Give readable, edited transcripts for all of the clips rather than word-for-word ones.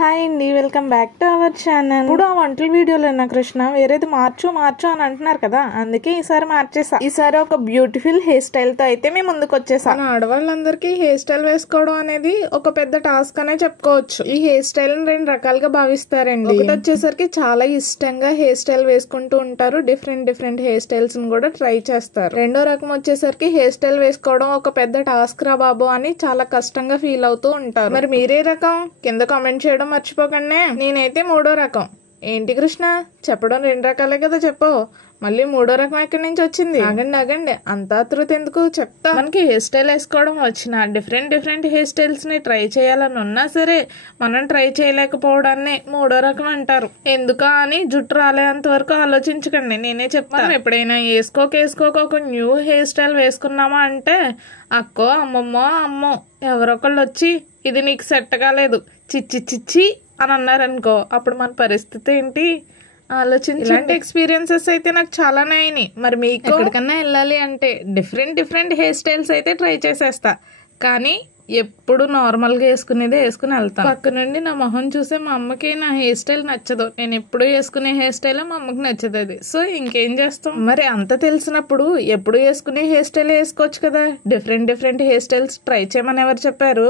Hi అండి, welcome back to our channel. ఇప్పుడు ఆ వంటల వీడియోలో కృష్ణ వేరేది మార్చు అని అంటున్నారు కదా, అందుకే ఈసారి మార్చేసా. ఈసారి ఒక బ్యూటిఫుల్ హెయిర్ స్టైల్ తో అయితే మేము ముందుకు వచ్చేసా. ఆడవాళ్ళందరికీ హెయిర్ స్టైల్ వేసుకోవడం అనేది ఒక పెద్ద టాస్క్ అనే చెప్పుకోవచ్చు. ఈ హెయిర్ స్టైల్ ని రెండు రకాలుగా భావిస్తారండి. ఒకటి వచ్చేసరికి చాలా ఇష్టంగా హెయిర్ స్టైల్ వేసుకుంటూ ఉంటారు, డిఫరెంట్ హెయిర్ స్టైల్స్ ని కూడా ట్రై చేస్తారు. రెండో రకం వచ్చేసరికి హెయిర్ స్టైల్ వేసుకోవడం ఒక పెద్ద టాస్క్ రా బాబు అని చాలా కష్టంగా ఫీల్ అవుతూ ఉంటారు. మరి మీరే రకం కింద కామెంట్ చేయడం మర్చిపోకండి. నేనైతే మూడో రకం. ఏంటి కృష్ణ, చెప్పడం రెండు రకాలే కదా, చెప్పు. మళ్ళీ మూడో రకం ఎక్కడి నుంచి వచ్చింది? ఆగండి, అంత ఆతృత ఎందుకు, చెప్తా. మనకి హెయిర్ స్టైల్ వేసుకోవడం వచ్చిన డిఫరెంట్ హెయిర్ స్టైల్స్ ని ట్రై చేయాలని ఉన్నా సరే మనం ట్రై చేయలేకపోవడాన్ని మూడో రకం అంటారు. ఎందుకా అని జుట్టు రాలేంత వరకు ఆలోచించకండి, నేనే చెప్తాను. ఎప్పుడైనా వేసుకోక ఒక న్యూ హెయిర్ స్టైల్ వేసుకున్నామా అంటే అక్కో అమ్మో ఎవరొకళ్ళు వచ్చి ఇది నీకు సెట్ కాలేదు చిచ్చి అని అన్నారనుకో, అప్పుడు మన పరిస్థితి ఏంటి ఆలోచించి. ఇలాంటి ఎక్స్పీరియన్సెస్ అయితే నాకు చాలానే అయినాయి. మరి మీకు ఎక్కడికన్నా వెళ్ళాలి అంటే డిఫరెంట్ హెయిర్ స్టైల్స్ అయితే ట్రై చేసేస్తా, కానీ ఎప్పుడు నార్మల్ గా వేసుకునేదే వేసుకుని వెళ్తాను. పక్క నుండి నా మొహం చూసే మా అమ్మకి నా హెయిర్ స్టైల్ నచ్చదు. నేను ఎప్పుడు వేసుకునే హెయిర్ స్టైల్ మా అమ్మకి నచ్చదు. అది సో ఇంకేం చేస్తాం. మరి అంత తెలిసినప్పుడు ఎప్పుడు వేసుకునే హెయిర్ స్టైల్ వేసుకోవచ్చు కదా. డిఫరెంట్ హెయిర్ స్టైల్స్ ట్రై చేయమని ఎవరు చెప్పారు,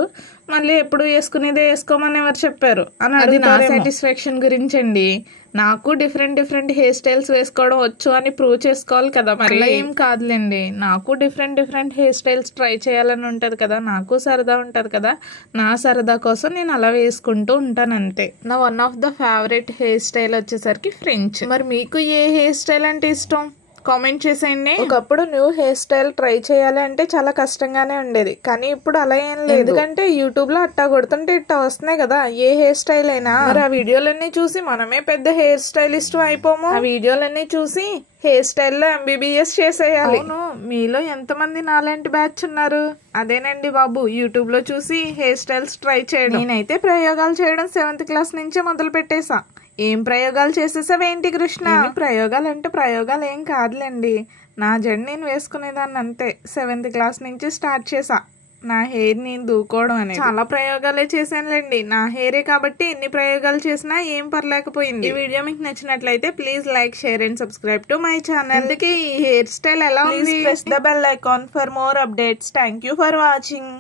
మళ్ళీ ఎప్పుడు వేసుకునేదే వేసుకోమని ఎవరు చెప్పారు అని. అది నా సాటిస్ఫాక్షన్ గురించి అండి. నాకు డిఫరెంట్ హెయిర్ స్టైల్స్ వేసుకోవడం వచ్చు అని ప్రూవ్ చేసుకోవాలి కదా. మరి ఏం కాదులేండి, నాకు డిఫరెంట్ హెయిర్ స్టైల్స్ ట్రై చేయాలని ఉంటది కదా, నాకు సరదా ఉంటది కదా. నా సరదా కోసం నేను అలా వేసుకుంటూ ఉంటాను అంతే. నా one of the favourite hair style వచ్చేసరికి ఫ్రెంచ్. మరి మీకు ఏ హెయిర్ స్టైల్ అంటే ఇష్టం కామెంట్ చేసేయండి. ఒకప్పుడు న్యూ హెయిర్ స్టైల్ ట్రై చేయాలి అంటే చాలా కష్టంగానే ఉండేది, కానీ ఇప్పుడు అలా ఏం లేదు. ఎందుకంటే యూట్యూబ్ లో అట్టా కొడుతుంటే ఇట్టా వస్తున్నాయి కదా ఏ హెయిర్ స్టైల్ అయినా. మరి ఆ వీడియోలన్నీ చూసి మనమే పెద్ద హెయిర్ స్టైలిస్ట్ అయిపోము. ఆ వీడియోలన్నీ చూసి హెయిర్ స్టైల్ లో MBBS చేసేయాలి. అవును, మీలో ఎంతమంది నాలాంటి బ్యాచ్ ఉన్నారు? అదేనండి బాబు, యూట్యూబ్ లో చూసి హెయిర్ స్టైల్స్ ట్రై చేయడం. నేనైతే ప్రయోగాలు చేయడం 7th క్లాస్ నుంచే మొదలు పెట్టేశా. ఏం ప్రయోగాలు చేసేసావేంటి కృష్ణ? ప్రయోగాలు అంటే ప్రయోగాలు ఏం కాదులేండి, నా జడ నేను వేసుకునేదాన్ని అంతే. 7th క్లాస్ నుంచి స్టార్ట్ చేసా నా హెయిర్ నేను దూకోవడం అనేది. చాలా ప్రయోగాలే చేశానులేండి, నా హెయిరే కాబట్టి ఎన్ని ప్రయోగాలు చేసినా ఏం పర్లేకపోయింది. ఈ వీడియో మీకు నచ్చినట్లయితే please like, share and subscribe to my channel. అందుకే ఈ హెయిర్ స్టైల్ ఎలా ఉంది? Press the bell icon for more updates. Thank you for watching.